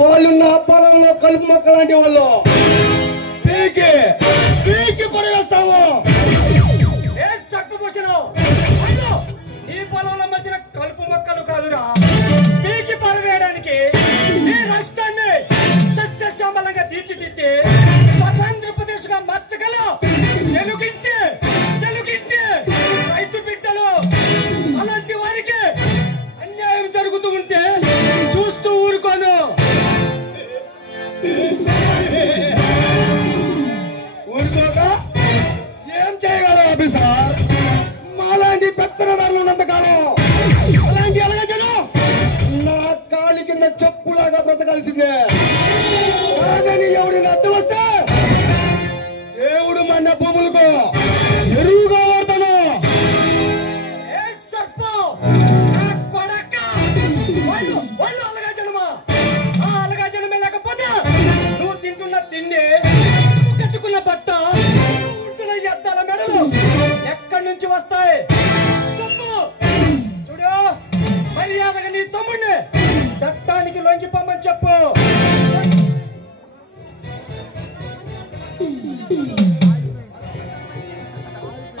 వాళ్ళు నా పొలంలో కలుపు మొక్క లాంటి వాళ్ళు పీకి పీకి పడవేస్తాము. నీ పొలంలో మధ్యన కలుపు మొక్కలు కాదురా పీకి పరవేయడానికి ఈ రాష్ట్రాన్ని సస్యశ్యామలంగా తీర్చిదిద్ది ఆంధ్రప్రదేశ్ గా మచ్చగల తెలుగింటి రైతు బిడ్డలు అలాంటి వారికి అన్యాయం జరుగుతూ ఉంటే చూస్తూ ఊరుకోను. ఊరుకోక ఏం చేయగలరు ఆఫీసర్? మాలాంటి పెత్తనదారులు ఉన్నంతకాలం అలాంటి అలగజను నా కాలి కింద చెప్పులాగా బ్రతకాల్సిందే. కాదని ఎవడిని అడ్డు వస్తే దేవుడు మన భూములకు ఎరువుగా వాడతాను. అలగాజనమే లేకపోతే నువ్వు తింటున్న తిండి కట్టుకున్న బట్ట ఉంటున్న ఎద్దాల మెడలు ఎక్కడి నుంచి వస్తాయి చెప్పు. చూడు మర్యాదగా నీ తమ్ముడిని చట్టానికి లొంగిపోమని చెప్పు.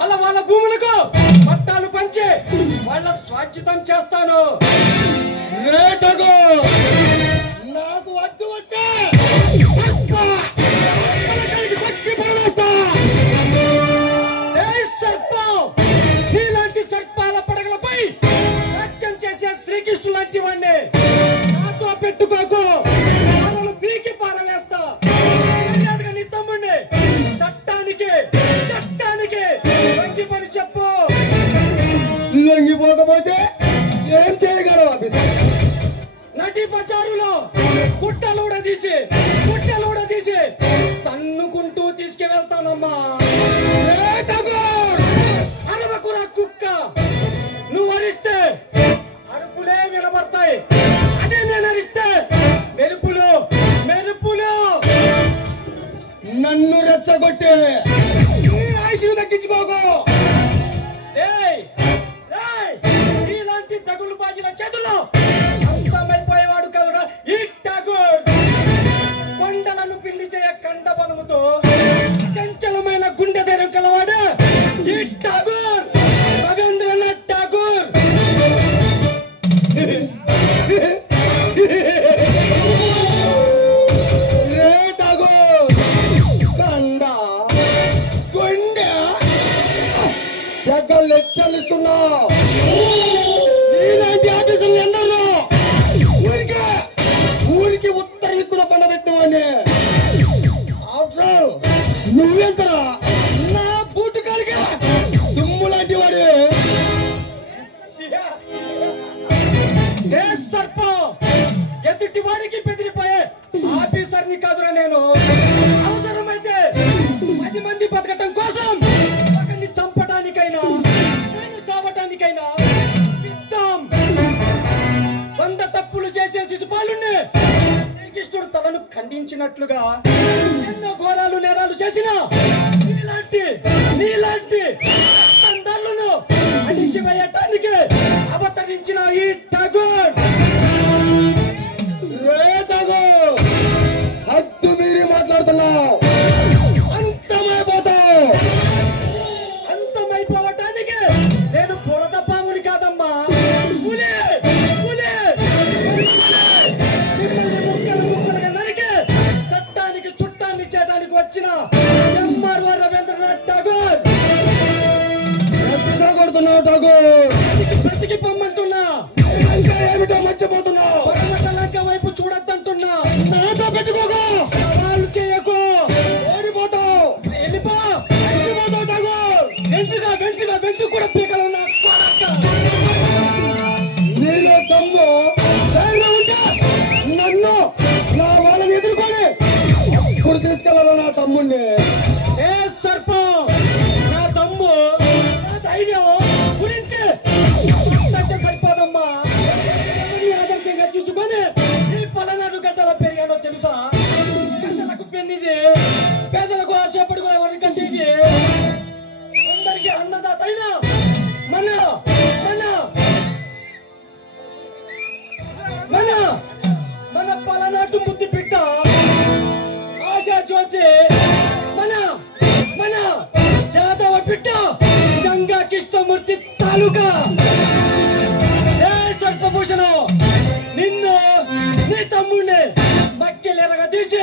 అలా వాళ్ళ భూములకు పట్టాలు పంచి వాళ్ళ స్వాచ్ఛితం చేస్తాను. నాకు అడ్డు వస్తే నీలాంటి సర్పాల పడగలపై రాజ్యం చేసే శ్రీకృష్ణుడు లాంటి వాడిని నాతో పెట్టుకోకు. పీకి పారవేస్తా. మర్యాదగా నీ తమ్ముడిని చట్టానికి లొంగిపోని చెప్పు. లొంగిపోకపోతే ఏం చేయగలవు ఆఫీసర్? నటి బజారులో గుట్టలూడ తీసి తన్నుకుంటూ తీసుకువెళ్తానమ్మా. అరవకురా కుక్క. నువ్వు అరిస్తే అరుపులే వినబడతాయి. అదే నేను అరిస్తే మెరుపులు. నన్ను రెచ్చగొట్టి ఆయుష్ను తగ్గించుకోకు. ఇలాంటి తగులు బాజీల చేతుల్లో అంతమైపోయేవాడు కదరా ఈ ఠాగూర్. కొండలను పిండి చేయ కండ బలముతో చంచలమైన గుండె ధైర్యం కలవాడు ఈ ఠాగూర్, రవీంద్రనాథ్ ఠాగూర్. లెక్కలిస్తున్నా ఇలాంటి ఆఫీసులు ఎందరో ఊరికి ఉత్తర దిక్కున పండబెట్టమని. నువ్వెంతరా నా బూటు కాలిగా దుమ్ము లాంటి వాడు. ఎదుటి వారికి బెదిరిపోయే ఆఫీసర్ని కాదురా నేను. అవసరమైతే 10 మంది బతకటం కోసం ఒకరిని చంపడానికైనా నేను చావటానికైనా సిద్ధం. 100 తప్పులు చేసే శిశుపాలుణ్ణి శ్రీకృష్ణుడు తలను ఖండించినట్లుగా ఎన్నో ఘోరాలు నేరాలు చేసిన నీలాంటి అందరులను అణిచివేయటానికి అవతరించిన ఈ ఠాగూర్. హద్దు మీరి మాట్లాడుతున్నావు. అంతమైపోవటానికి నేను బురద పాముని కాదమ్మా. ముక్కలుగా నరికి చట్టానికి చుట్టాన్ని చేయడానికి వచ్చిన ఎంఆర్ఓ రవీంద్రనాథ్ ఠాగూర్. కొడుతున్నావు ఠాగూర్. బ్రతికి పొమ్మంటున్నా. ఏమిటో మచ్చ నిన్ను నీ తమ్ముడిని మక్కెలు ఎరగదీసి